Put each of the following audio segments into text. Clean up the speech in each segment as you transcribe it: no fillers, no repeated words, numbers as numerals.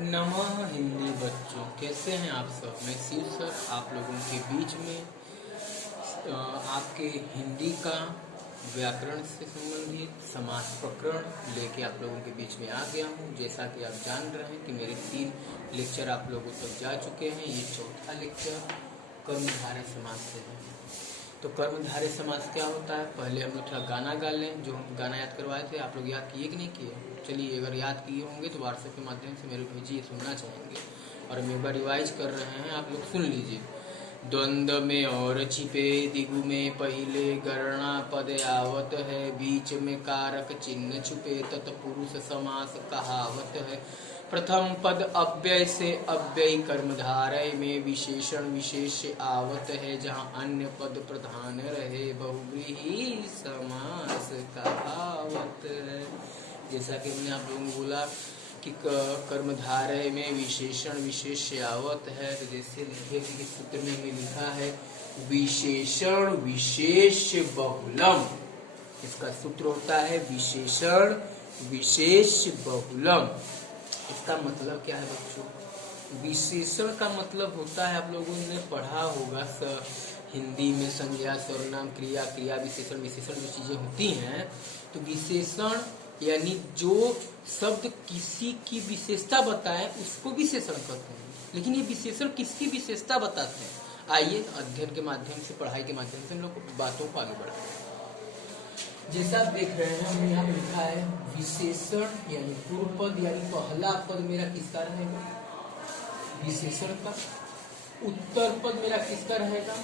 नमः हिंदी बच्चों, कैसे हैं आप सब। मैं शिव सर आप लोगों के बीच में आपके हिंदी का व्याकरण से संबंधित समास प्रकरण लेके आप लोगों के बीच में आ गया हूं। जैसा कि आप जान रहे हैं कि मेरे 3 लेक्चर आप लोगों तक जा चुके हैं। ये चौथा लेक्चर कर्मधारय समास से है। तो कर्मधारय समास क्या होता है, पहले हम लोग थोड़ा गाना गा लें। जो हम गाना याद करवाए थे, आप लोग याद किए कि नहीं किए। चलिए, अगर याद किए होंगे तो व्हाट्सएप के माध्यम से मेरे भेजिए, सुनना चाहेंगे। और हम एक बार रिवाइज कर रहे हैं, आप लोग सुन लीजिए। द्वंद्व में और छिपे दिगु में पहले गणना पद आवत है, बीच में कारक चिन्ह छुपे तत्पुरुष समास कहावत है। प्रथम पद अव्यय से अव्यय कर्मधारय में विशेषण विशेष आवत है, जहाँ अन्य पद प्रधान रहे बहुव्रीहि समास कहावत है। जैसा कि हमने आप लोगों को बोला कि कर्मधारय में विशेषण विशेष आवत है, तो जैसे लिखे कि सूत्र में हमें लिखा है विशेषण विशेष बहुलम। इसका सूत्र होता है विशेषण विशेष बहुलम। इसका मतलब क्या है बच्चों, विशेषण का मतलब होता है, आप लोगों ने पढ़ा होगा हिंदी में संज्ञा सर्वनाम क्रिया क्रिया विशेषण विशेषण जो चीजें होती हैं, तो विशेषण यानी जो शब्द किसी की विशेषता बताए उसको विशेषण कहते हैं। लेकिन ये विशेषण किसकी विशेषता बताते हैं, आइए अध्ययन के माध्यम से, पढ़ाई के माध्यम से हम लोग बातों को आगे बढ़ाते हैं। जैसा आप देख रहे हैं, हमने यहाँ लिखा है विशेषण यानी पूर्व पद यानी पहला पद मेरा किसका रहेगा, विशेषण का। उत्तर पद मेरा किसका रहेगा,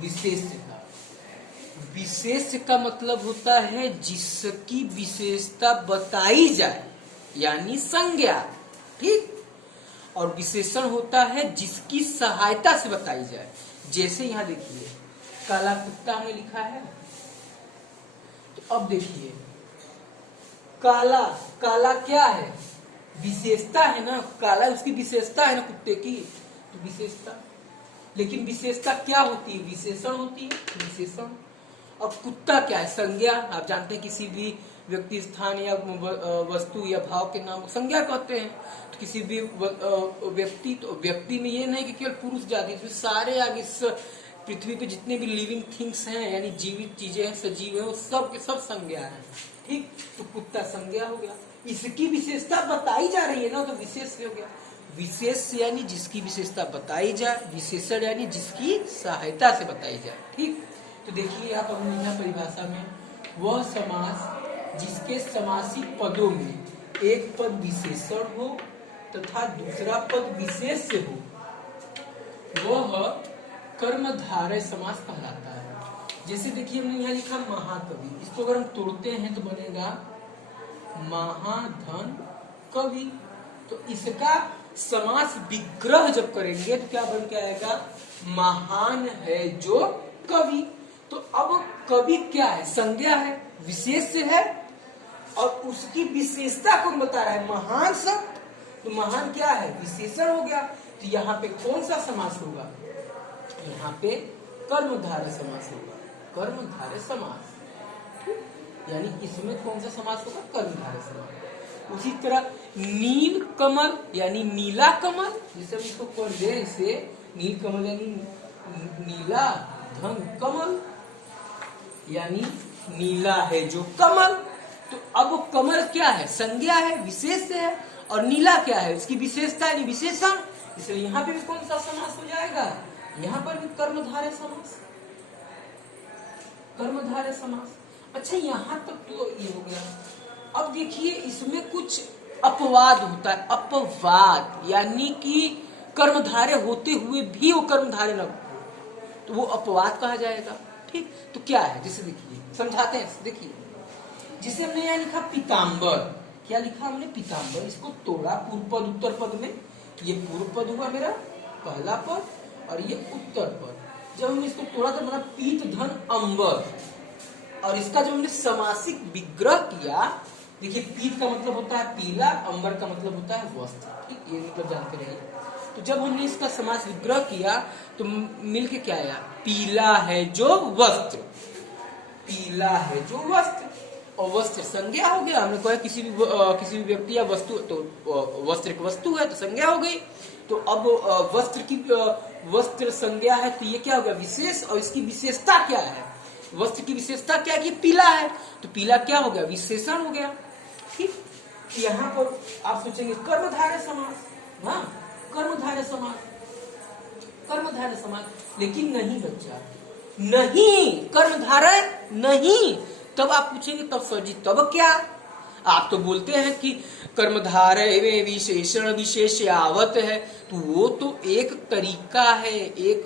विशेष का। विशेष का मतलब होता है जिसकी विशेषता बताई जाए, यानी संज्ञा, ठीक। और विशेषण होता है जिसकी सहायता से बताई जाए। जैसे यहाँ देखिए काला कुत्ता में लिखा है, तो अब देखिए काला, काला क्या है, विशेषता है ना, काला उसकी विशेषता है ना कुत्ते की, तो विशेषता। लेकिन विशेषता क्या होती है, विशेषण होती है, विशेषण। अब कुत्ता क्या है, संज्ञा। आप जानते हैं किसी भी व्यक्ति स्थान या वस्तु या भाव के नाम को संज्ञा कहते हैं। तो किसी भी व्यक्ति, तो व्यक्ति में ये नहीं कि केवल पुरुष जाति, तो सारे आगे पृथ्वी पे जितने भी लिविंग थिंग्स हैं यानी जीवित चीजें हैं, सजीव है, वो सब के सब संज्ञा है, ठीक। तो कुत्ता संज्ञा हो गया, इसकी विशेषता बताई जा रही है ना, तो विशेष हो गया। विशेष यानी जिसकी विशेषता बताई जाए, विशेषण यानी जिसकी सहायता से बताई जाए, ठीक। तो देखिए आप अपनी यहाँ परिभाषा में, वह समास जिसके समासिक पदों में एक पद विशेषण हो तथा दूसरा पद विशेष से हो, वह कर्मधारय समास कहलाता है। जैसे देखिए हमने यहाँ लिखा महाकवि, इसको अगर हम तोड़ते हैं तो बनेगा महाधन कवि। तो इसका समास विग्रह जब करेंगे तो क्या बन के आएगा, महान है जो कवि। तो अब कवि क्या है, संज्ञा है, विशेष से है, और उसकी विशेषता कौन बता रहा है, महान शब्द। तो महान क्या है, विशेषण हो गया। तो यहाँ पे कौन सा समास होगा, यहाँ पे कर्मधारय समास होगा, कर्मधारय समास, यानी इसमें कौन सा समास होगा, कर्मधारय समास। उसी तरह नील कमल यानी नीला कमल, जैसे हम इसको कर दे इसे नील कमल यानी नीला धन कमल, यानी नीला है जो कमल। तो अब कमल क्या है, संज्ञा है, विशेष है, और नीला क्या है, उसकी विशेषता यानी विशेषण। इसलिए यहाँ पे भी कौन सा समास हो जाएगा, यहाँ पर भी कर्मधारय समास, कर्मधारय समास। अच्छा, यहाँ तक तो ये हो गया। अब देखिए इसमें कुछ अपवाद होता है, अपवाद यानी कि कर्मधारय होते हुए भी वो कर्मधारय न हो, तो वो अपवाद कहा जाएगा, ठीक। तो क्या है, जैसे देखिए समझाते हैं, देखिए जिसे हमने यहाँ लिखा पीताम्बर, क्या लिखा हमने, पीताम्बर। इसको तोड़ा पूर्व पद उत्तर पद में, ये पूर्व पद हुआ मेरा पहला पद, और ये उत्तर पद। जब हमने इसको तोड़ा तो बना पीत धन अंबर, और इसका जब हमने समासिक विग्रह किया, देखिए पीत का मतलब होता है पीला, अंबर का मतलब होता है वस्त्र, ठीक, ये मतलब जानते रहिए। तो जब हमने इसका समास विग्रह किया तो मिलके क्या आया, पीला है जो वस्त्र, पीला है जो वस्त्र। और वस्त्र संज्ञा हो गया। हमने कहा किसी भी व्यक्ति या वस्तु, तो वस्त्र एक वस्तु है तो संज्ञा हो गई। तो अब वस्त्र संज्ञा है तो ये क्या हो गया, विशेष। और इसकी विशेषता क्या है, वस्त्र की विशेषता क्या है कि पीला है, तो पीला क्या हो गया, विशेषण हो गया। ठीक, यहाँ पर आप सोचेंगे कर्मधारय समास, हाँ कर्मधारय समास, कर्मधारय समास, लेकिन नहीं बच्चा, नहीं कर्मधारय नहीं। तब आप पूछेंगे तब सर जी तब क्या, आप तो बोलते हैं कि कर्मधारय में विशेषण विशेष्यावत है, तो वो तो एक तरीका है, एक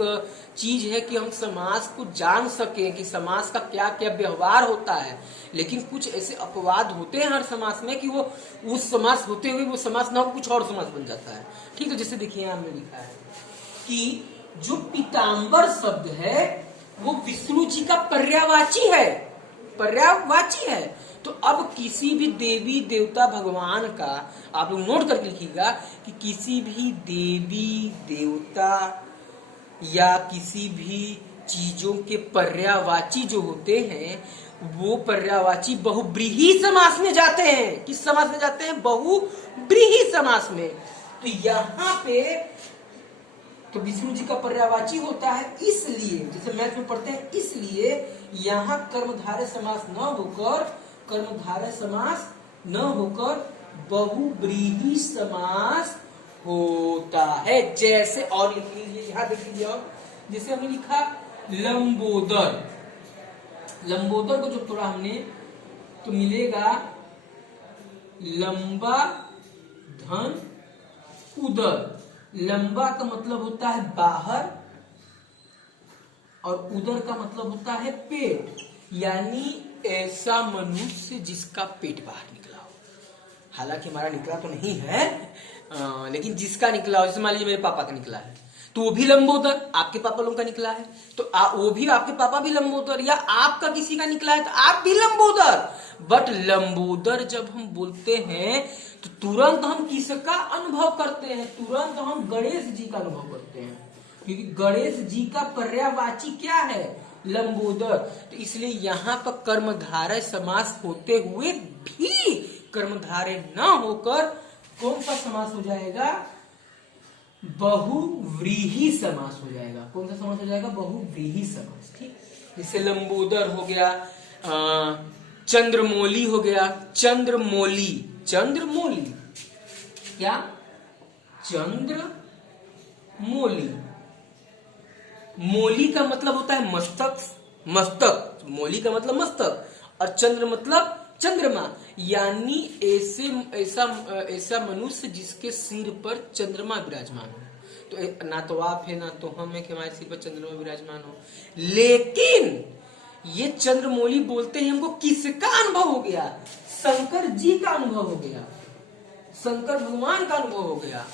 चीज है कि हम समास को जान सके कि समास का क्या क्या व्यवहार होता है। लेकिन कुछ ऐसे अपवाद होते हैं हर समास में कि वो उस समास होते हुए वो समास ना हो कुछ और समास बन जाता है। ठीक है, जैसे देखिए यहाँ हमने लिखा है कि जो पीताम्बर शब्द है वो विष्णु जी का पर्यायवाची है, पर्यायवाची है। तो अब किसी भी देवी देवता भगवान का आप लोग नोट करके लिखिएगा कि किसी भी देवी देवता या किसी भी चीजों के पर्यायवाची जो होते हैं वो पर्यायवाची बहुब्रीही समास में जाते हैं। किस समास में जाते हैं, बहुब्रीही समास में। तो यहाँ पे तो विष्णु जी का पर्यायवाची होता है, इसलिए जैसे मैथ में पढ़ते हैं, इसलिए यहाँ कर्मधारय समास न होकर, कर्मधारय समास न होकर बहुब्रीही समास होता है। जैसे और लिख लीजिए, यहाँ देख लीजिए, और जैसे हमने लिखा लंबोदर, लंबोदर को जो थोड़ा हमने तो मिलेगा लंबा धन उदर। लंबा का मतलब होता है बाहर और उदर का मतलब होता है पेट, यानी ऐसा मनुष्य जिसका पेट बाहर निकला हो। हालांकि हमारा निकला तो नहीं है, लेकिन जिसका निकला हो, जैसे मान लीजिए मेरे पापा का निकला है तो वो भी लंबोदर, आपके पापा लोगों का निकला है तो वो भी, आपके पापा भी लंबोदर, या आपका किसी का निकला है तो आप भी लंबोदर। बट लंबोदर जब हम बोलते हैं तो तुरंत हम किसका अनुभव करते हैं, तुरंत हम गणेश जी का अनुभव करते हैं, क्योंकि गणेश जी का पर्यायवाची क्या है, लंबोदर। तो इसलिए यहाँ पर कर्मधारय समास होते हुए भी कर्मधारय न होकर कौन सा समास हो जाएगा, बहुव्रीहि समास हो जाएगा। कौन सा समास हो जाएगा, बहुव्रीहि समास। ठीक, जैसे लंबोदर हो गया, चंद्रमौली हो गया, चंद्रमौली, चंद्रमौली क्या, चंद्रमौली। मौली का मतलब होता है मस्तक, मस्तक, मौली का मतलब मस्तक, और चंद्र मतलब चंद्रमा, यानी ऐसा मनुष्य जिसके सिर पर चंद्रमा विराजमान हो। तो ना तो आप है ना तो हम है कि हमारे सिर पर चंद्रमा विराजमान हो। लेकिन ये चंद्रमौली बोलते ही हमको किसका अनुभव हो गया, शंकर जी का अनुभव हो गया, शंकर भगवान का अनुभव हो गया।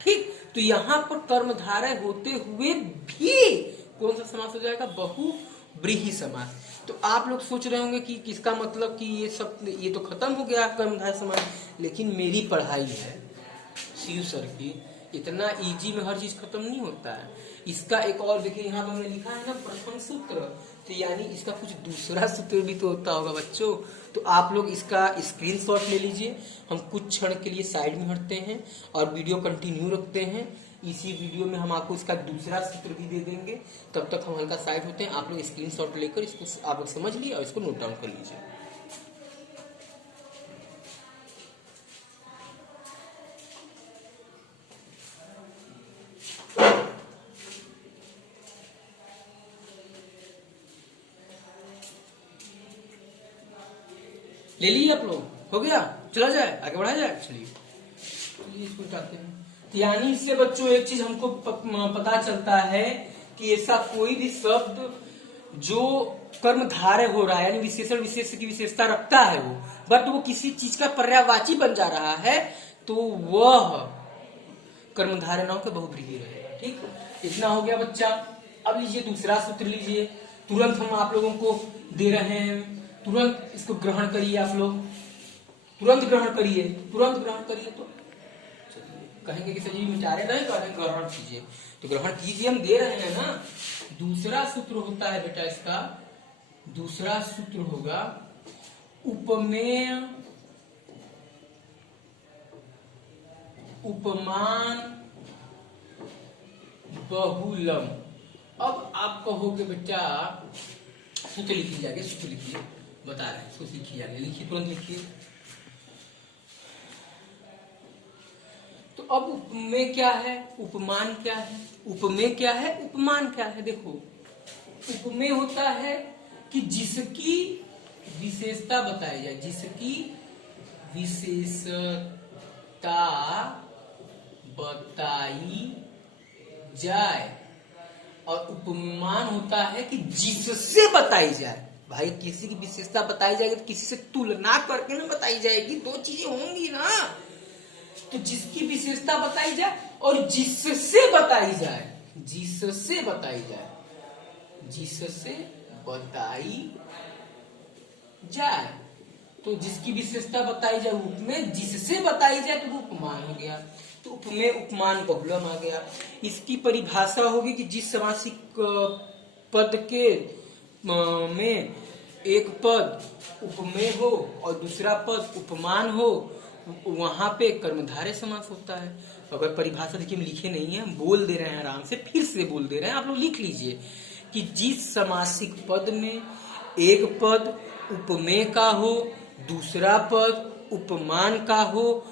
ठीक, तो यहाँ पर कर्मधारय होते हुए भी कौन सा समास हो जाएगा, बहुव्रीहि समास। तो आप लोग सोच रहे होंगे कि किसका मतलब कि ये तो खत्म हो गया कर्मधारय समास, लेकिन मेरी पढ़ाई है शिव सर की, इतना इजी में हर चीज खत्म नहीं होता है। इसका एक और देखिए, यहाँ पर हमने लिखा है ना प्रथम सूत्र, तो यानी इसका कुछ दूसरा सूत्र भी तो होता होगा बच्चों। तो आप लोग इसका स्क्रीनशॉट ले लीजिए। हम कुछ क्षण के लिए साइड में हटते हैं और वीडियो कंटिन्यू रखते हैं। इसी वीडियो में हम आपको इसका दूसरा सूत्र भी दे देंगे। तब तक हम हल्का साइड होते हैं, आप लोग स्क्रीनशॉट लेकर इसको आप लोग समझ लिए और इसको नोट डाउन कर लीजिए। ले लीजिए आप लोग, हो गया, चला जाए आगे बढ़ा जाए। चलिए इसको उठाते हैं। तो यानी इससे बच्चों एक चीज हमको पता चलता है कि ऐसा कोई भी शब्द जो कर्मधारय हो रहा है, यानी विशेषण विशेष की विशेषता रखता है वो, बट वो किसी चीज का पर्यायवाची बन जा रहा है, तो वह कर्मधारय न होकर बहुव्रीहि रहेगा। ठीक, इतना हो गया बच्चा। अब लीजिए दूसरा सूत्र लीजिए, तुरंत हम आप लोगों को दे रहे हैं, तुरंत इसको ग्रहण करिए, आप लोग तुरंत ग्रहण करिए, तुरंत ग्रहण करिए। तो कहेंगे कि सर जी मिटा रहे नहीं, कहेंगे ग्रहण कीजिए, तो ग्रहण कीजिए, हम दे रहे हैं ना। दूसरा सूत्र होता है बेटा, इसका दूसरा सूत्र होगा उपमेय, उपमान, बहुलम। अब आप कहोगे बेटा सूत्र लिखी जाएगी, सूत्र लिखिए, बता रहे हैं सूत्र लिखी जाएगी, लिखिए तुरंत लिखिए। तो अब उपमेय क्या है, उपमान क्या है, उपमेय क्या है, उपमान क्या है। देखो उपमेय होता है कि जिसकी विशेषता बताई जाए, जिसकी विशेषता बताई जाए, और उपमान होता है कि जिससे बताई जाए। भाई किसी की विशेषता बताई जाएगी तो किसी से तुलना करके ना बताई जाएगी, दो चीजें होंगी ना। तो जिसकी विशेषता बताई जाए और जिससे बताई जाए, जिससे बताई जाए, जिससे बताई जाए, तो जिसकी विशेषता बताई जाए उपमेय, जिससे बताई जाए तो वो उपमान हो गया। तो उपमेय, उपमान, बहुलम आ गया। इसकी परिभाषा होगी कि जिस समासिक पद के में एक पद उपमेय हो और दूसरा पद उपमान हो, वहां पे कर्मधारय समास होता है। अगर परिभाषा देखिए हम लिखे नहीं है, हम बोल दे रहे हैं आराम से, फिर से बोल दे रहे हैं, आप लोग लिख लीजिए कि जिस समासिक पद में एक पद उपमेय का हो, दूसरा पद उपमान का हो,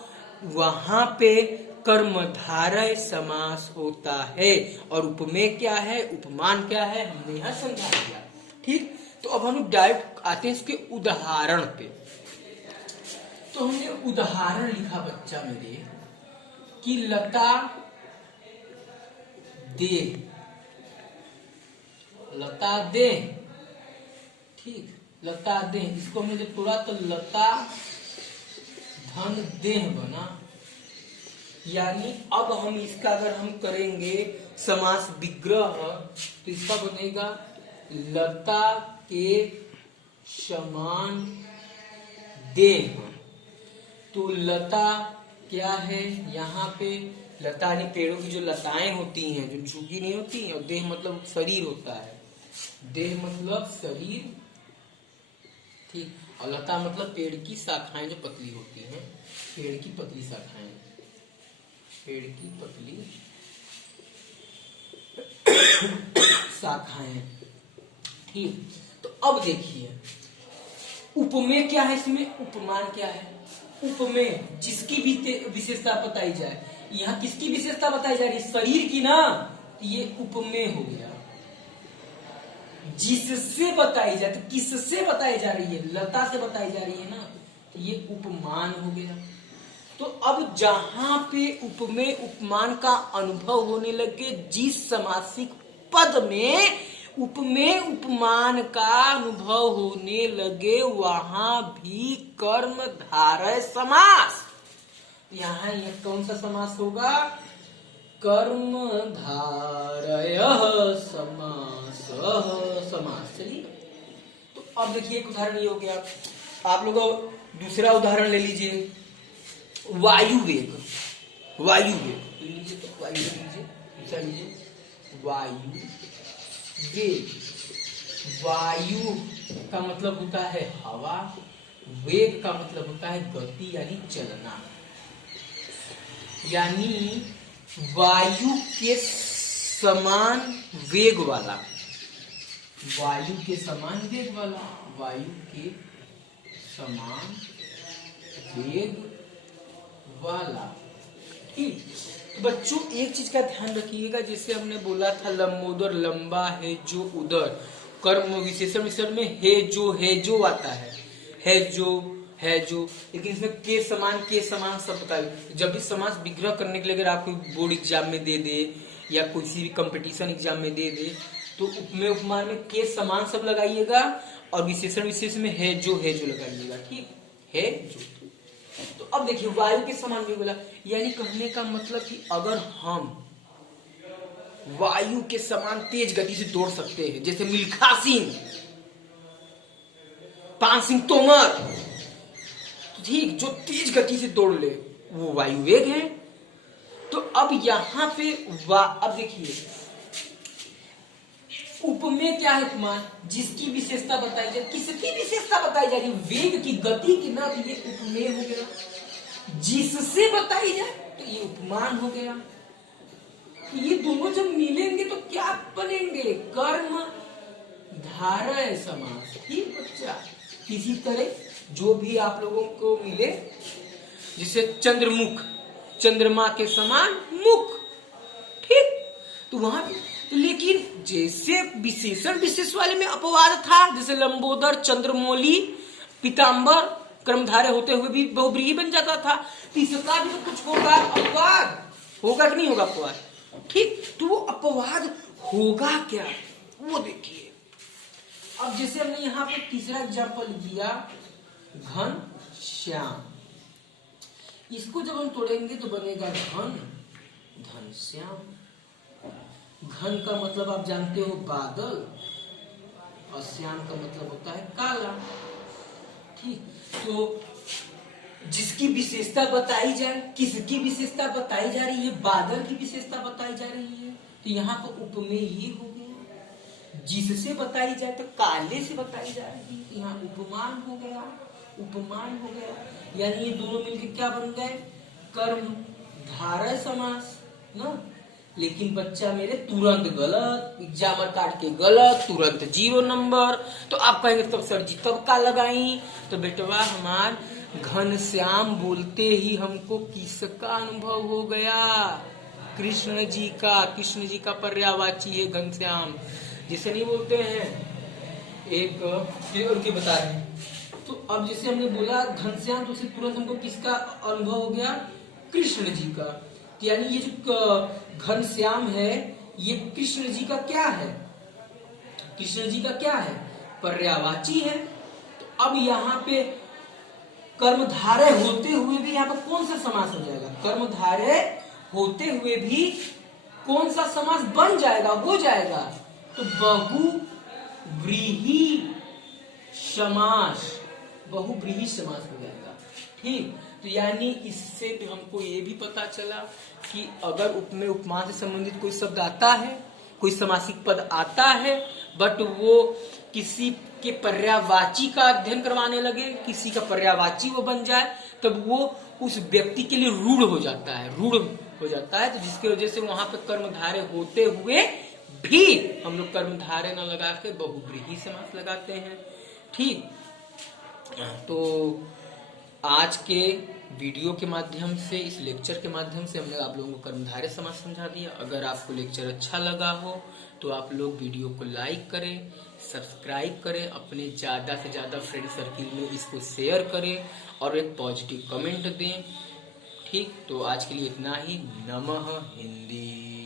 वहां पे कर्मधारय समास होता है। और उपमेय क्या है, उपमान क्या है, हमने यहां समझा दिया। ठीक, तो अब हम डायरेक्ट आते हैं इसके उदाहरण पे। तो हमने उदाहरण लिखा बच्चा मेरे कि लता दे, लता दे, ठीक, लता दे, इसको हमने जब तोड़ा तो लता धन देह बना। यानी अब हम इसका अगर हम करेंगे समास विग्रह तो इसका बनेगा लता के समान देह। तो लता क्या है, यहाँ पे लता यानी पेड़ों की जो लताएं होती हैं, जो झुकी नहीं होती हैं, और देह मतलब शरीर होता है, देह मतलब शरीर, ठीक, और लता मतलब पेड़ की शाखाएं जो पतली होती हैं, पेड़ की पतली शाखाएं, पेड़ की पतली शाखाएं, ठीक। तो अब देखिए उपमेय क्या है, इसमें उपमान क्या है। उपमेय जिसकी भी विशेषता बताई जाए, यहाँ किसकी विशेषता बताई जा रही है, शरीर की ना, तो ये उपमेय हो गया। जिससे बताई जाए, तो किससे बताई जा रही है, लता से बताई जा रही है ना, तो ये उपमान हो गया। तो अब जहां पे उपमेय उपमान का अनुभव होने लगे, जिस समासिक पद में उपमेय उपमान का अनुभव होने लगे, वहां भी कर्मधारय समास। यहाँ ये कौन सा समास होगा, कर्मधारय समास, समास। चलिए तो अब देखिए एक उदाहरण ये हो गया। आप लोग दूसरा उदाहरण ले लीजिए, वायु वेग, वायु वेग लीजिए, तो वायु वेग लीजिए, दूसरा लीजिए वायु वेग। वायु का मतलब होता है हवा, वेग का मतलब होता है गति यानी चलना। यानी वायु के समान वेग वाला, वायु के समान वेग वाला, वायु के समान वेग वाला, ठीक। बच्चों एक चीज का ध्यान रखिएगा, जैसे हमने बोला था लंबोदर लंबा है जो उदर, कर्म विशेषण विशेषण में है जो आता है जो, लेकिन इसमें के समान सब बता। जब भी समास विग्रह करने के लिए अगर आपको बोर्ड एग्जाम में दे दे या किसी भी कंपटीशन एग्जाम में दे दे, तो उपमेय उपमान में के समान सब लगाइएगा और विशेषण विशेष में है जो लगाइएगा, ठीक है जो। तो अब देखिए वायु के समान भी बोला, यानी कहने का मतलब कि अगर हम वायु के समान तेज गति से दौड़ सकते हैं, जैसे मिल्खा सिंह, पान सिंह तोमर, ठीक, जो तेज गति से दौड़ ले वो वायु वेग है। तो अब यहां पे अब देखिए उपमेय क्या है? उपमान, जिसकी विशेषता बताई जाए। किसकी विशेषता बताई जा रही है? वेग की, गति की ना, तो ये उपमेय हो गया। जिससे बताई जाए तो ये उपमान हो गया। ये दोनों जब मिलेंगे तो क्या बनेंगे? कर्म धारय समास। ठीक बच्चा, किसी तरह जो भी आप लोगों को मिले, जिसे चंद्रमुख, चंद्रमा के समान मुख, ठीक, तो वहां भी तो, लेकिन जैसे विशेषण विशेष वाले में अपवाद था, जैसे लंबोदर, चंद्रमौली, पीताम्बर, कर्मधारय होते हुए भी बहुव्रीहि बन जाता था, तो इसका भी तो कुछ होगा, अपवाद होगा कि नहीं होगा अपवाद? ठीक, तो वो अपवाद होगा क्या, वो देखिए। अब जैसे हमने यहाँ पे तीसरा एग्जाम्पल दिया, घन श्याम, इसको जब हम तोड़ेंगे तो बनेगा घन, धन श्याम। घन का मतलब आप जानते हो बादल, और श्याम का मतलब होता है काला। ठीक, तो जिसकी विशेषता बताई जाए, किसकी विशेषता बताई जा रही है? बादल की विशेषता बताई जा रही है, तो यहाँ पर उपमेय ये हो गया। जिससे बताई जाए तो काले से बताई जा रही है, यहाँ उपमान हो गया, उपमान हो गया। यानी ये दोनों मिलकर क्या बन गए? कर्म धारय समास ना। लेकिन बच्चा मेरे तुरंत गलत, एग्जामर काट के गलत, तुरंत 0 नंबर। तो आप कहेंगे तब सर जी तब का लगाई? तो बेटवा हमार घनश्याम बोलते ही हमको किसका अनुभव हो गया? कृष्ण जी का। कृष्ण जी का पर्यायवाची है घनश्याम, जिसे नहीं बोलते हैं एक, उनके बता रहे हैं। तो अब जैसे हमने बोला घनश्याम, तो तुरंत हमको किसका अनुभव हो गया? कृष्ण जी का। यानी ये जो घनश्याम है, ये कृष्ण जी का क्या है? कृष्ण जी का क्या है? पर्यायवाची है। तो अब यहाँ पे कर्मधारय होते हुए भी यहाँ पर कौन सा समास हो जाएगा? कर्मधारय होते हुए भी कौन सा समास बन जाएगा, हो जाएगा? तो बहुव्रीहि समास, बहुव्रीहि समास हो जाएगा। ठीक, तो यानी इससे भी हमको ये भी पता चला कि अगर उपमेय उपमान से संबंधित कोई शब्द आता है, कोई समासिक पद आता है, बट वो किसी के पर्यायवाची का अध्ययन करवाने लगे, किसी का पर्यायवाची वो बन जाए, तब वो उस व्यक्ति के लिए रूढ़ हो जाता है, रूढ़ हो जाता है। तो जिसकी वजह से वहां पे कर्मधारय होते हुए भी हम लोग कर्मधारय न लगा के बहुव्रीहि समास लगाते हैं। ठीक, तो आज के वीडियो के माध्यम से, इस लेक्चर के माध्यम से हमने आप लोगों को कर्मधारय समास समझा दिया। अगर आपको लेक्चर अच्छा लगा हो तो आप लोग वीडियो को लाइक करें, सब्सक्राइब करें, अपने ज़्यादा से ज़्यादा फ्रेंड सर्किल में इसको शेयर करें और एक पॉजिटिव कमेंट दें। ठीक, तो आज के लिए इतना ही। नमः हिंदी।